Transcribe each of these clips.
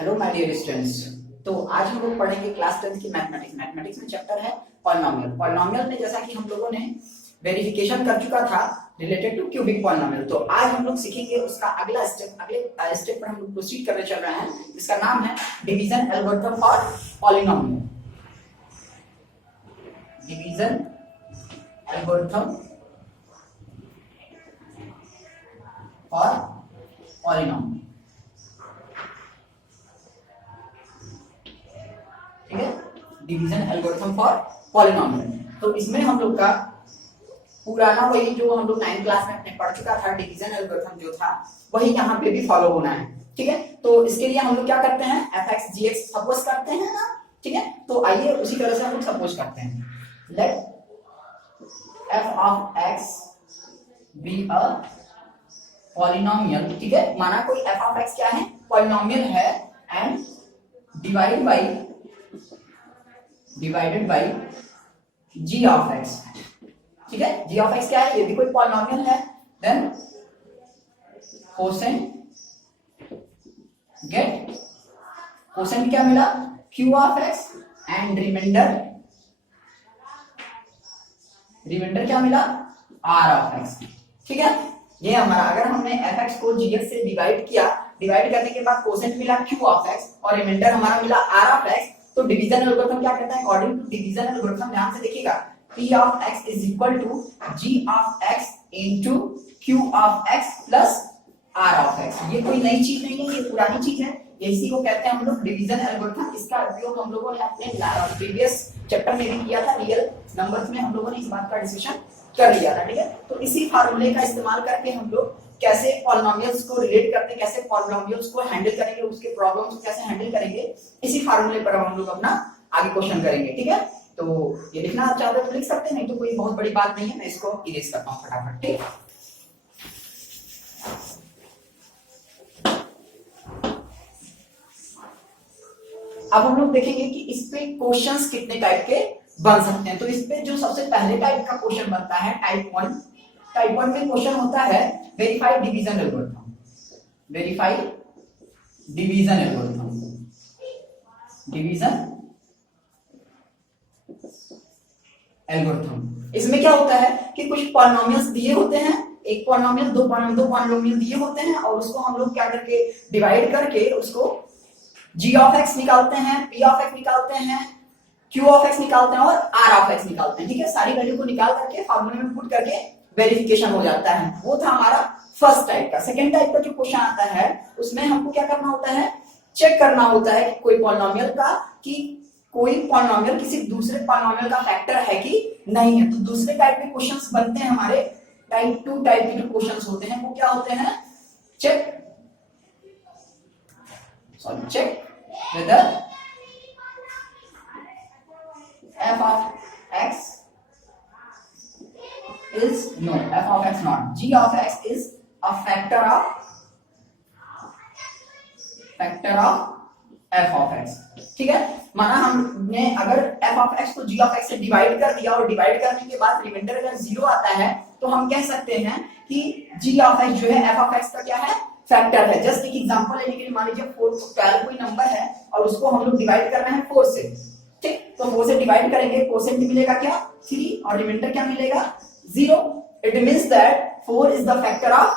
Hello my dear students. तो आज हम लोग पढ़ेंगे क्लास 10 की मैथमेटिक्स में चैप्टर है पॉलिनोमियल में जैसा कि हम लोगों ने वेरिफिकेशन कर चुका था रिलेटेड टू क्यूबिक पॉलिनोमियल। तो आज हम लोग सीखेंगे उसका अगले स्टेप पर हम लोग प्रोसीड करने चल रहे हैं, जिसका नाम है division algorithm for polynomial. Division algorithm for polynomial. ठीक है, डिवीजन एल्गोरिथम फॉर पॉलिनोमियल। तो इसमें हम लोग का पुराना वही जो हम लोग 9th क्लास में अपने पढ़ चुका था डिवीजन एल्गोरिथम जो था वही यहाँ पे भी फॉलो होना है। ठीक है, तो इसके लिए हम लोग क्या करते हैं, fx gx सपोज करते हैं ना। ठीक है, तो आइए उसी तरह से हम लोग सपोज करते हैं। Let f of x be a polynomial. ठीक है, माना कोई f of x क्या है, पॉलिनोमियल है and divided by g of x। ठीक है, g of x क्या है, ये भी कोई पॉलिनोमियल है। देन कोसेंट क्या मिला, q of x and remainder क्या मिला, r of x। ठीक है, ये हमारा अगर हमने fx को gx से डिवाइड करने के बाद कोसेंट मिला q of x और रिमाइंडर हमारा मिला r of x। तो डिवीजन एल्गोरिथम क्या कहता है, अकॉर्डिंग टू डिवीजन एल्गोरिथम ध्यान से देखिएगा, p of x is equal to g of x into q of x plus r of x। ये कोई नई चीज नहीं है, ये पुरानी चीज है, इसी को कहते हैं हम लोग डिवीजन एल्गोरिथम। इसका उपयोग हम लोगों ने अपने प्रीवियस चैप्टर में भी किया था, रियल नंबर्स में हम लोगों ने इस बात का डिस्कशन कर लिया था। ठीक है, तो इसी फार्मूले का इस्तेमाल करके हम लोग कैसे पॉलिनोमियल्स को रिलेट करते हैं, कैसे पॉलिनोमियल्स को हैंडल करेंगे, उसके प्रॉब्लम्स को कैसे हैंडल करेंगे, इसी फार्मूले पर हम लोग अपना आगे क्वेश्चन करेंगे। ठीक है, तो ये लिखना आप चाहते तो लिख सकते हैं, नहीं तो कोई बहुत बड़ी बात नहीं है, मैं इसको इरेज करता हूं फटाफट। ठीक, अब हम लोग देखेंगे कि इस पे क्वेश्चंस कितने टाइप के बन सकते हैं। तो इस पे जो सबसे पहले टाइप का क्वेश्चन बनता है टाइप 1 में क्वेश्चन होता है वेरीफाई डिवीजन एल्गोरिथम। इसमें क्या होता है कि कुछ पॉलिनोमियल्स दिए होते हैं, एक पॉलिनोमियल दो पॉलिनोमियल दिए होते हैं और उसको हम लोग क्या करके डिवाइड करके उसको g of x निकालते हैं, p of x निकालते हैं, q of x निकालते हैं और r of x निकालते हैं। ठीक है, सारी वैल्यू को निकाल करके फार्मूले में पुट करके वेरिफिकेशन हो जाता है। वो था हमारा फर्स्ट टाइप का। सेकंड टाइप का जो क्वेश्चन आता है उसमें हमको क्या करना होता है, चेक करना होता है कि कोई पॉलिनोमियल किसी दूसरे पॉलिनोमियल का फैक्टर है कि नहीं है। तो दूसरे टाइप के क्वेश्चंस बनते हैं हमारे टाइप 2 टाइप के जो क्वेश्चंस होते हैं वो क्या होते हैं, check whether f of x is f of x not, g of x is a factor of f of x। ठीक है, माना हमने अगर f of x को g of x से डिवाइड कर दिया और डिवाइड करने के बाद रिमाइंडर अगर 0 आता है तो हम कह सकते हैं कि g of x जो है f of x का क्या है, फैक्टर है। जस्ट एक एग्जांपल लेने के लिए मान लीजिए 12 कोई नंबर है और उसको हम लोग डिवाइड कर रहे हैं 4 से। ठीक, तो 4 से डिवाइड करेंगे, कोसेंट मिलेगा क्या, 3 और रिमाइंडर क्या मिलेगा, 0। It means that 4 is the factor of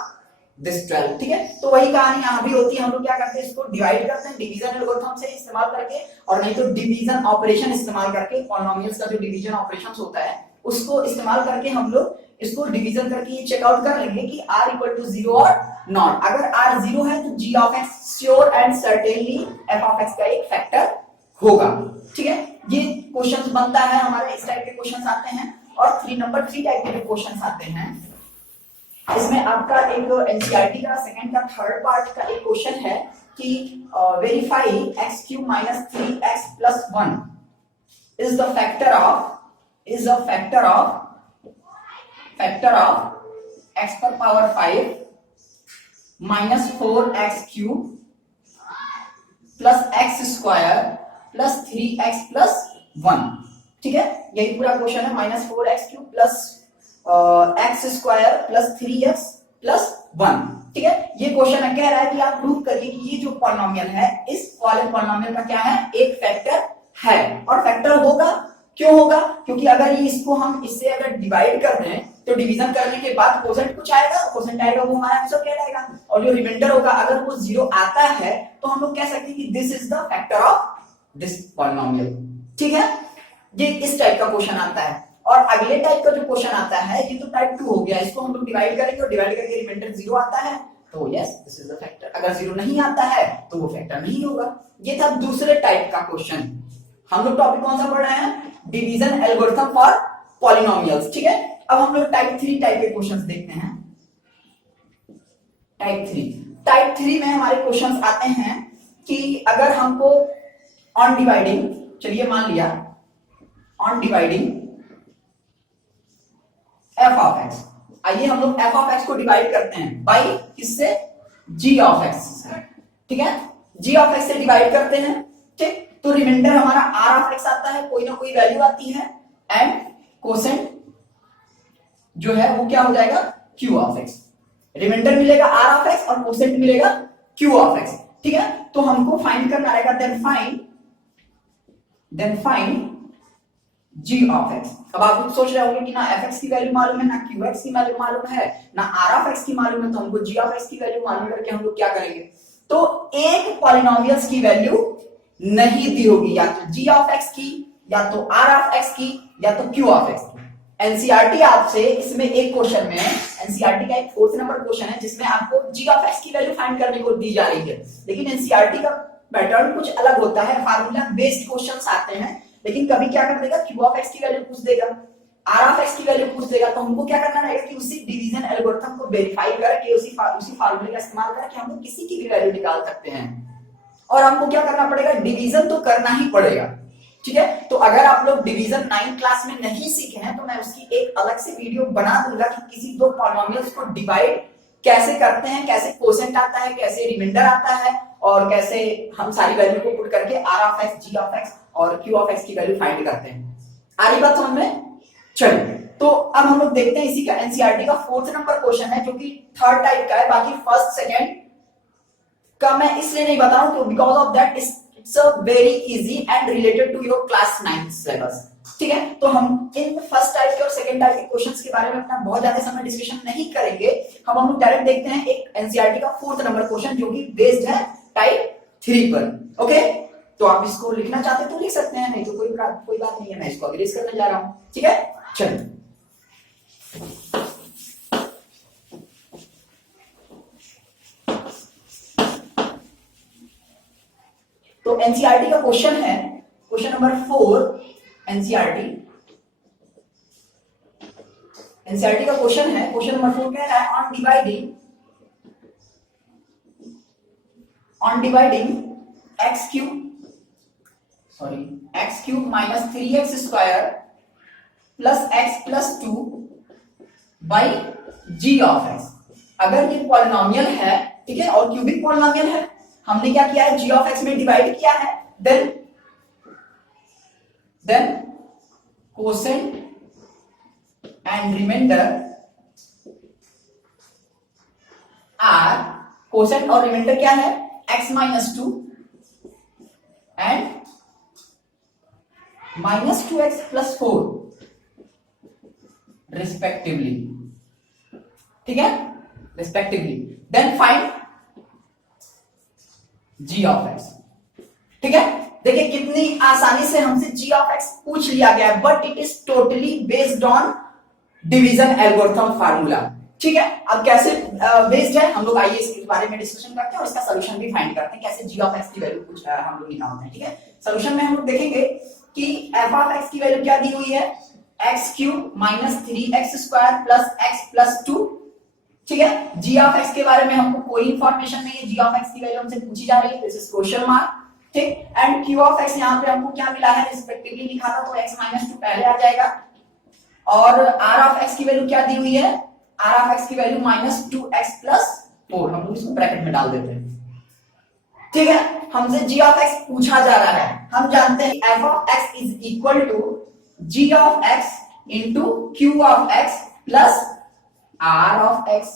this 12। ठीक है, तो वही कहानी यहां भी होती है। हम लोग क्या करते हैं, इसको डिवाइड करते हैं डिवीजन एल्गोरिथम से इस्तेमाल करके, और नहीं तो डिवीजन ऑपरेशन इस्तेमाल करके, पॉलिनोमियल्स का जो डिवीजन ऑपरेशंस होता है उसको इस्तेमाल करके हम लोग इसको डिवीजन करके ये चेकआउट कर लेंगे कि r इक्वल टू 0 और नॉट। अगर r 0 है तो g of x sure and certainly f of x का एक फैक्टर होगा। ठीक है, ये क्वेश्चंस बनता है हमारे, इस टाइप के क्वेश्चंस आते हैं। और नंबर 3 टाइप के क्वेश्चंस आते हैं। इसमें आपका एक एनसीईआरटी का सेकंड का थर्ड पार्ट का एक क्वेश्चन है कि verify x³ - 3x + 1 is the factor of x per power 5 minus 4x³ plus x² plus 3x plus 1। ठीक है, यही पूरा क्वेश्चन है, -4x³ plus x² plus 3x plus 1। ठीक है, ये क्वेश्चन है, कह रहा है कि आप प्रूव करिए कि ये जो पॉलिनोमियल है इस वाले पॉलिनोमियल का क्या है, एक फैक्टर है। और फैक्टर होगा, क्यों होगा, क्योंकि अगर ये इसको हम इससे अगर डिवाइड कर रहे हैं तो डिवीजन करने के बाद कोसेंट कुछ आएगा, कोसेंट आएगा वो हमारा आंसर क्या रहेगा, और जो रिमाइंडर होगा अगर वो 0 आता है तो हम लोग कह सकते हैं कि this is the factor of this polynomial. ठीक है, ये इस टाइप का क्वेश्चन आता है। और अगले टाइप का जो क्वेश्चन आता है ये तो टाइप 2 हो गया, इसको हम लोग डिवाइड करेंगे और डिवाइड करके रिमाइंडर 0 आता है तो yes this is the factor, अगर 0 नहीं आता है तो वो फैक्टर नहीं होगा। ये था दूसरे टाइप का क्वेश्चन। हम लोग टॉपिक कौन सा पढ़ रहे हैं, डिवीजन एल्गोरिथम फॉर पॉलिनोमियल्स। ठीक है, अब हम लोग टाइप 3 टाइप के क्वेश्चंस देखते हैं। टाइप 3 में हमारे क्वेश्चंस आते हैं कि अगर हमको ऑन डिवाइडिंग, चलिए मान लिया on dividing F of x, आइए हम लोग एफ ऑफ एक्स को डिवाइड करते हैं बाई किससे, जी ऑफ एक्स। ठीक है, जी ऑफ एक्स से डिवाइड करते हैं। ठीक, तो रिमाइंडर हमारा आर ऑफ एक्स आता है, कोई ना कोई वैल्यू आती है, एंड कोसेंट जो है वो क्या हो जाएगा, क्यू ऑफ एक्स। रिमाइंडर मिलेगा आर ऑफ एक्स और कोसेंट मिलेगा क्यू ऑफ एक्स। ठीक है, तो हमको फाइंड करना रहेगा, then find g of x. अब आप सोच रहे होंगे कि ना एफ एक्स की वैल्यू मालूम है, ना क्यू एक्स की वैल्यू मालूम है, ना आर ऑफ एक्स की मालूम है, तो हमको जी ऑफ एक्स की वैल्यू मालूम करके हम लोग क्या करेंगे, तो एक पॉलिनोमियल्स की वैल्यू नहीं दी होगी, या तो जी ऑफ एक्स की, या तो आर ऑफ एक्स की, या तो क्यू ऑफ एक्स की। एनसीईआरटी आपसे इसमें एक क्वेश्चन में, एनसीईआरटी का एक 4th नंबर क्वेश्चन है जिसमें आपको जी ऑफ एक्स की वैल्यू फाइंड करने को दी जा रही है, लेकिन एनसीईआरटी का पैटर्न कुछ अलग होता है, फार्मूला बेस्ड क्वेश्चंस आते हैं, लेकिन कभी क्या कर देगा, क्यू ऑफ एक्स की वैल्यू पूछ देगा, आर ऑफ एक्स की वैल्यू पूछ देगा, तो हमको क्या करना रहेगा कि उसी डिवीजन एल्गोरिथम को वेरीफाई करके उसी फार्मूले का इस्तेमाल करके हम लोग किसी की भी वैल्यू निकाल सकते हैं। और हमको क्या करना पड़ेगा, डिवीजन तो करना ही पड़ेगा। ठीक है, तो अगर आप लोग डिवीजन 9 क्लास में नहीं सीखे हैं तो मैं उसकी एक अलग से वीडियो बना दूंगा कि किसी दो पॉलिनोमियल्स को डिवाइड कैसे करते हैं, कैसे कोसेंट आता है, कैसे रिमाइंडर आता है, और कैसे हम सारी वैल्यू को पुट करके r of x, g of x और क्यू ऑफ एक्स की वैल्यू फाइंड करते हैं। आ रही बात समझ में? चलिए, तो अब हम लोग देखते हैं इसी का एनसीईआरटी का 4th नंबर क्वेश्चन है जो कि 3rd टाइप का है, बाकी 1st 2nd का मैं इसलिए नहीं बता रहा हूं because of that it's a very easy and related to your class 9 syllabus. ठीक है, तो हम इन 1st टाइप के और 2nd टाइप के क्वेश्चंस के बारे में अपना बहुत ज्यादा समय डिस्कशन नहीं करेंगे। हम लोग डायरेक्ट देखते हैं एक एनसीईआरटी का 4th नंबर क्वेश्चन जो कि बेस्ड है टाइप 3 पर। ओके, तो आप इसको लिखना चाहते तो लिख सकते हैं, नहीं तो कोई बात नहीं है, मैं इसको अरेंज करने जा रहा हूं। ठीक है, चलिए तो एनसीईआरटी का क्वेश्चन है, क्वेश्चन नंबर 4 एनसीईआरटी का क्वेश्चन है, क्वेश्चन नंबर 4 कह रहा है on dividing x cube minus 3x square plus x plus 2 by g of x. अगर ये पॉलिनोमियल है, ठीक है, और क्यूबिक पॉलिनोमियल है, हमने क्या किया है, जी ऑफ एक्स में डिवाइड किया है, then quotient and remainder are, quotient और रिमाइंडर क्या है, x minus 2 and minus 2x plus 4 respectively. ठीक है, respectively, then find g of x. ठीक है, देखिए कितनी आसानी से हमसे जी ऑफ एक्स पूछ लिया गया है, but it is totally based on division algorithm formula. ठीक है, अब कैसे बेस्ड है हम लोग, आइए इसके बारे में डिस्कशन करते हैं और इसका सॉल्यूशन भी फाइंड करते हैं, कैसे जी ऑफ एक्स की वैल्यू कुछ हम लोग निकालते हैं। ठीक है, सॉल्यूशन में हम लोग देखेंगे कि एफ ऑफ एक्स की वैल्यू क्या दी हुई है, x cube minus 3x square plus x plus 2। ठीक है, जी ऑफ एक्स के बारे में हमको कोई इंफॉर्मेशन नहीं है, जी ऑफ एक्स की वैल्यू हमसे पूछी जा रही है, दिस इज क्वेश्चन मार्क। ठीक, एंड क्यू ऑफ एक्स यहाँ पे हमको क्या मिला है, रिस्पेक्टिवली लिखा था तो x माइनस 2 पहले आ जाएगा, और आर ऑफ एक्स की वैल्यू क्या दी हुई है, आर ऑफ एक्स की वैल्यू माइनस 2x प्लस 4, हम लोग इसको ब्रैकेट में डाल देते हैं। ठीक है, हमसे जी ऑफ एक्स पूछा जा रहा है, हम जानते हैं f of x is equal to g of x into q of x plus r of x.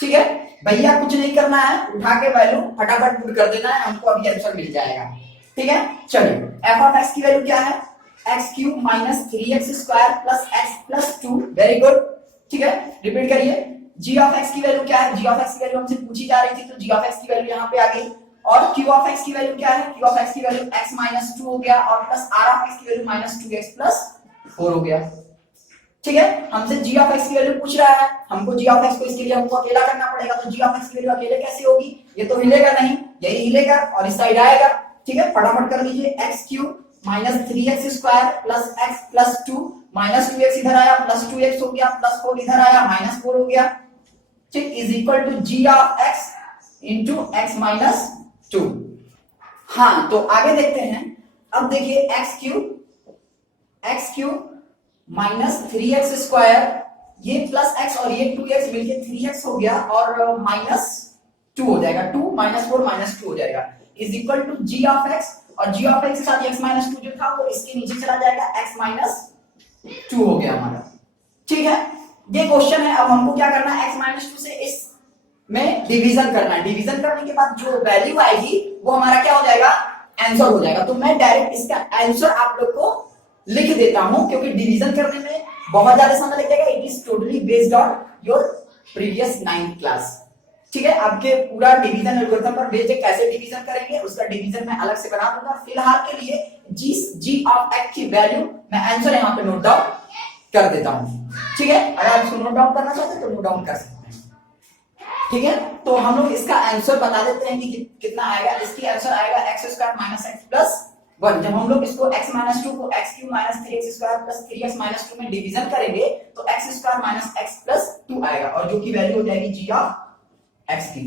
ठीक है, भैया कुछ नहीं करना है, उठा के वैल्यू फटाफट पुट कर देना है, हमको अभी आंसर मिल जाएगा। ठीक है, चलिए एफ ऑफ एक्स की वैल्यू क्या है, x cube minus 3x square plus x plus 2। Very good. ठीक है, रिपीट करिए। जी ऑफ एक्स की वैल्यू क्या है, जी ऑफ एक्स की वैल्यू हमसे पूछी जा रही थी, तो जी ऑफ एक्स की वैल्यू यहाँ पे आ गई। और क्यू ऑफ एक्स की वैल्यू क्या है, क्यू ऑफ एक्स की वैल्यू x माइनस 2 हो गया, और प्लस आर ऑफ एक्स की वैल्यू माइनस 2x प्लस 4 हो गया। ठीक है, हमसे जी ऑफ एक्स की वैल्यू पूछ रहा है, हमको जी ऑफ एक्स को इसके लिए हमको अकेला करना पड़ेगा, तो जी ऑफ एक्स की वैल्यू अकेले कैसे होगी, ये तो हिलेगा नहीं, यही हिलेगा और इस साइड आएगा। ठीक है, फटाफट कर लीजिए, x cube minus 3x square plus x plus 2 minus 2x इधर आया, प्लस 2x हो गया, प्लस 4 इधर आया, माइनस 4 हो गया। ठीक, is equal to g of x into x minus 2। हाँ, तो आगे देखते हैं। अब देखिए x cube minus 3x square, ये प्लस x और ये 2x मिलके 3x हो गया, और माइनस 2 हो जाएगा, 2 माइनस 4 माइनस 2 हो जाएगा, is equal to g of x, और जी ऑफ एक्स के साथ x माइनस 2 जो था वो इसके नीचे चला जाएगा, x माइनस 2 हो गया हमारा। ठीक है, ये क्वेश्चन है। अब हमको क्या करना है, x माइनस 2 से इस में डिवीजन करना है। डिवीजन करने के बाद जो वैल्यू आएगी वो हमारा क्या हो जाएगा, आंसर हो जाएगा। तो मैं डायरेक्ट इसका आंसर आप लोग को लिख देता हूं, क्योंकि डिवीजन करने में बहुत ज्यादा समय लग जाएगा। It is totally based on your previous 9th class. ठीक है, आपके पूरा डिवीजन एल्गोरिथम पर बेस्ड है, कैसे डिवीजन करेंगे उसका डिवीजन मैं अलग से बना दूंगा। फिलहाल के लिए जी ऑफ एक्स की वैल्यू मैं आंसर यहां पे नोट डाउन कर देता हूं। ठीक है, अगर आप इसको नोट डाउन करना चाहते हैं तो नोट डाउन कर सकते हैं। ठीक है, तो हम लोग इसका आंसर बता देते हैं कि कितना आएगा। इसकी आंसर आएगा x square minus x plus 1। जब हम लोग इसको x माइनस 2 को x cube minus 3x square plus 3x minus 2 में डिवीजन करेंगे तो x square minus x plus 2 आएगा, और जो की वैल्यू हो जाएगी g ऑफ x की।